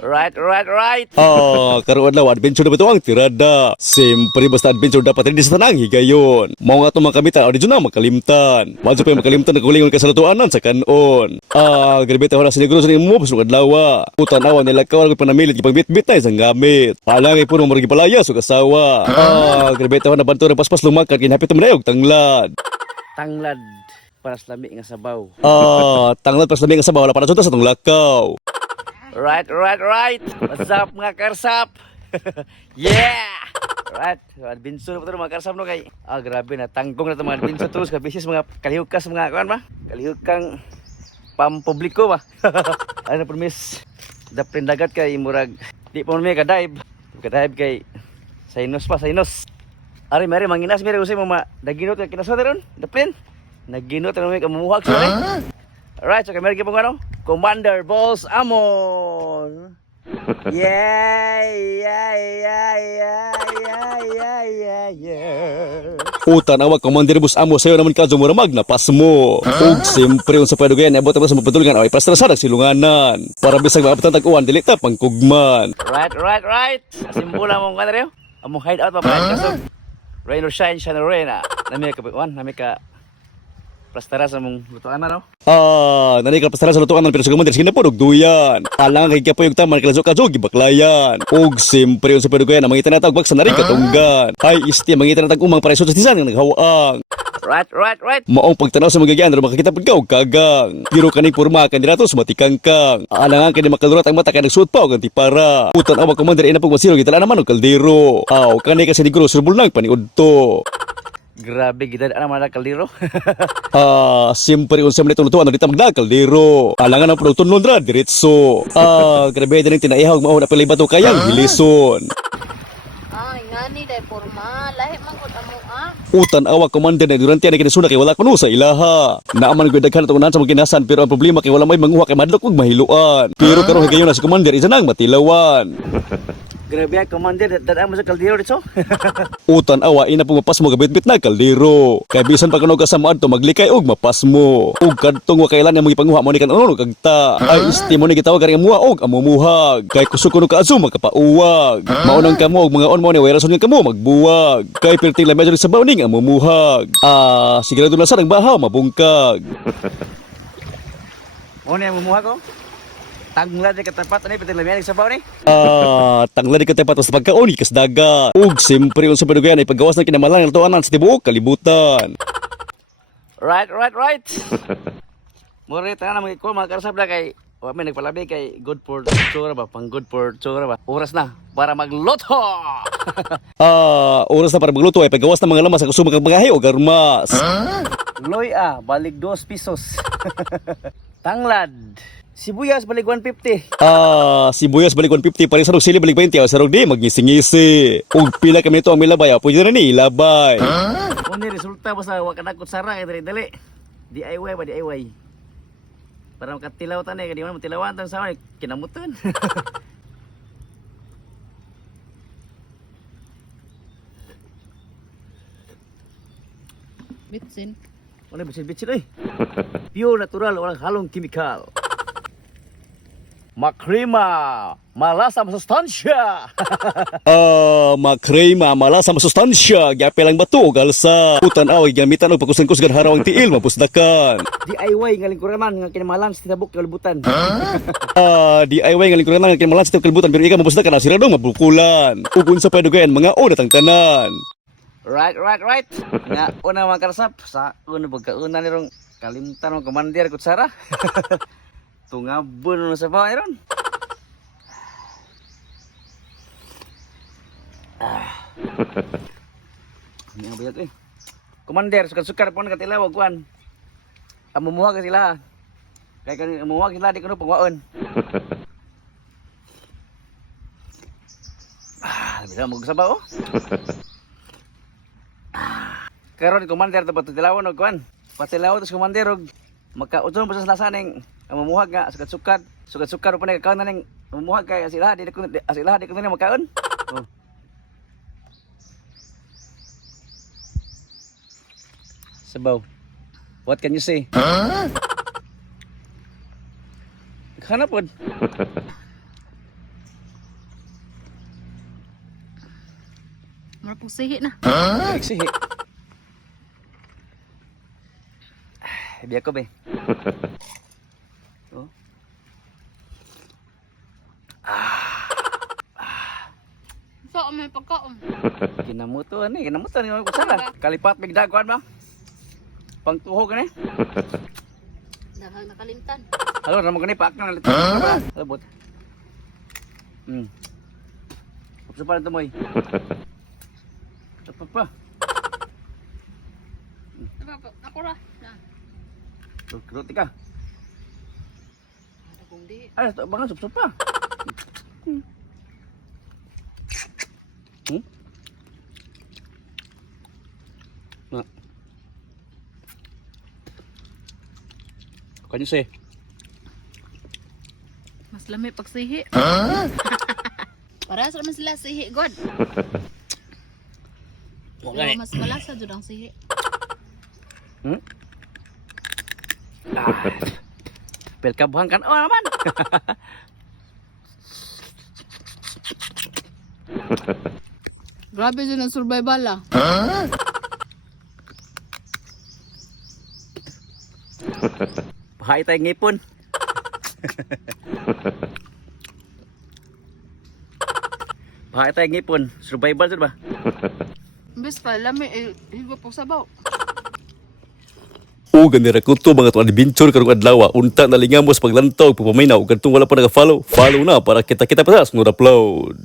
Right, right, right. Karoon adlaw adventure na ba ito ang tirada. Siyempre basta adventure dapat rin sa tanang higayon. Mao nga ito mga kamitan, o di na makalimtan. Madyo pa yung makalimtan na kulingon ka sa lutuanan sa kanon. Grabe tayo na siniguro sa mo, pasok adlaw. Putan awan nila kawan ko panamilit, ipang bit-bit na isang gamit. Palangay po nung maragi palaya, so kasawa. Grabe tayo na banto ng paspas lumakat, kinapit mo na yung tanglad. Tanglad para sa lami nga sabaw. Tanglad pas lamig sa bawala para sa itong lakaw. Right, right, right. What's up mga karsap? Yeah! Right, adventure pa ito mga karsap no kay. Grabe na, tanggong na ito mga adventure terus. Kabisis mga kalihukas mga kuan ba? Kalihukang pampubliko ba? Ano promise? Daprin dagat kay murag. Di pa mo may kadive. Kadive kay Sainos pa, Sainos. Ari, mari, manginas, mari, usay mo daginot kay kinaswa ron. Daprin. Naginot na may kamumuhag sa rin. Alright, so kamera kipong ano? Commander Balls Amon! Yeah, yeah, yeah, yeah, yeah, yeah, yeah, yeah. Utan awag Commander Bus Amo sayo naman ka muramag na pas mo. Ug siyempre unsa pa dugayan abot sa mapatulgan ay pastra sa silunganan. Para bisag maabtan tag-uwan dili ta pangkugman. Right, right, right. Simbula mo kanaryo. Among hideout pa pa kaso. Rain or shine, shine or rain. Nami ka buwan, nami ka plastara sa mong lutuan na no? Nanay ka plastara sa lutuan pero sa Commander sige na po duyan. Alang kay kapoy ug taman kalaso ka jog gibaklayan. Ug siyempre unsa pa dugayan ang mga itanatag bag sa nari katunggan. Ay isti mga itanatag umang para sa tisan nga naghawaang. Right, right, right. Maong pagtanaw sa mga gagyan, makakita pag og kagang. Giro kaning porma kandidato sa matikangkang. Alangan kay makalurat ang mata kay nagsuot pa og antipara. Utan awag Commander ina pag masiro gitala naman og kaldero. Kanay kasi siguro surbol nang paniudto. Grabe gid ana man kaldero. Siyempre unsa man itong lutuan dito magdal kaldero. Alangan ang produkto Londra diretso. Grabe din tinaihaw mao na pala bato kayang hilison. Ngani day porma, lahi man gud amo Utan awag Commander na durante na kinasuna kay wala kuno sa ilaha. Naaman gud daghan atong unan sa mga kinasan pero ang problema kay wala may manguha kay madlok ug mahiluan. Pero karon higayon na si Commander isa nang matilawan. Grabe Commander, dadaan mo sa kaldero dito. Utan awa ina pumapas mo gabit-bit na kaldero. Kay bisan pa kuno kasamaan to maglikay og mapas mo. Ug kadtong wa kailan nga panguha mo ni kan uno kagta. Ay isti mo ni gitawag kay amuha og amumuhag. Kay kusog kuno ka azu magkapauwag. Maunang kamo og mga on mo ni way rason nga kamo magbuwag. Kay perting la medyo sa bawning amumuhag. Sigurado na sa nang bahaw mabungkag. Mo ni amumuhag ko? Tanglad ni katapat ani pitin lamian sa baw ni. Tanglad ni katapat sa pagkaon kas dagat. Ug siyempre unsa pa dugayan ay paggawas ng kinamalan ng tuanan sa tibuok kalibutan. Right, right, right. Mura ta na ko mga karsap na kay wa may nagpalabi kay good for tsura ba, pang good for tsura ba. Oras na para magluto. Oras na para magluto ay paggawas ng mga lamas sa kusuma kag mga o garmas. Loy balig 2 pesos. Tanglad. Sibuyas balik 150. Sibuyas balik 150 paring sarog sili balik 20 sarog di magngisi-ngisi. Ug pila kami nito ang milabay pwede na ni ilabay. Uni resulta basta wa kadakot sara kay dali. DIY ba DIY. Para makatilaw tan kay di man matilawan tan sa kinamutan. bitsin. Wala bitsin-bitsin oy. Pure natural, walang halong kimikal. Makrima, malasa masustansya. Makrema malasa masustansya gyapel lang bato ug alsa. Utan away gamitan og pakusan-kusgan harawang tiil mapusdakan. DIY nga lingkuraman nga kinamalan sa tabuk kalibutan. DIY nga lingkuran nga kinamalan sa kalibutan pero ikaw mapusdakan na siradong mabukulan. Ug unsa pa dugayan mga una tang tanan. Right, right, right. Nga una mga karsap sa una pagkauna ni rong kalimtan mo Commander kutsara. Tungabon sa bahay ron. Ang bayag Commander, sukar-sukar po na katila, wag kuhan. Amumuha ka sila. Kaya kan amumuha sila, di ko na pangwaon. Bisa magsabaw oh. Karon Commander, dapat tilawan o kuhan. Patilawan ito Commander, makautong pa sa lasaning amumuhag nga sukat-sukat pa na kakaon na ning amumuhag kay asila di ko na makaon. Sabaw. What can you say? Kana pod. Marapugsihi na. Nagsihi. Biya ko, be. Oh. So, may pagkaon. Kinamutuan eh. Kinamutuan yung kusara. Kalipat, bigdaguan ba? Pangtuhog na eh. Daghang nakalimtan. Halo, naman ganit, paak na nalit. Halabot. Kapsa pa rin ito mo eh. Dapat pa. Ako ra. Na. Ruti ka. Ada kong di. Ay, bangan, sup-sup pa. Nah. Kanyo say. Mas lami pagsihi. Para sa man sila sihi, God. Pero mas malasa jud ang sihi. Pelkabuhan kan. Oh, naman. Grabe jud ang survival ah. Bahay tayong ngipon. Bahay tayong ngipon. Survival jud ba? Bis pa lami higop og sabaw. O ganira ko to mga tuan adventure karong adlaw unta nalingamos paglantaw pagpaminaw kadtong wala pa naga-follow na para kita-kita pa sa sunod upload.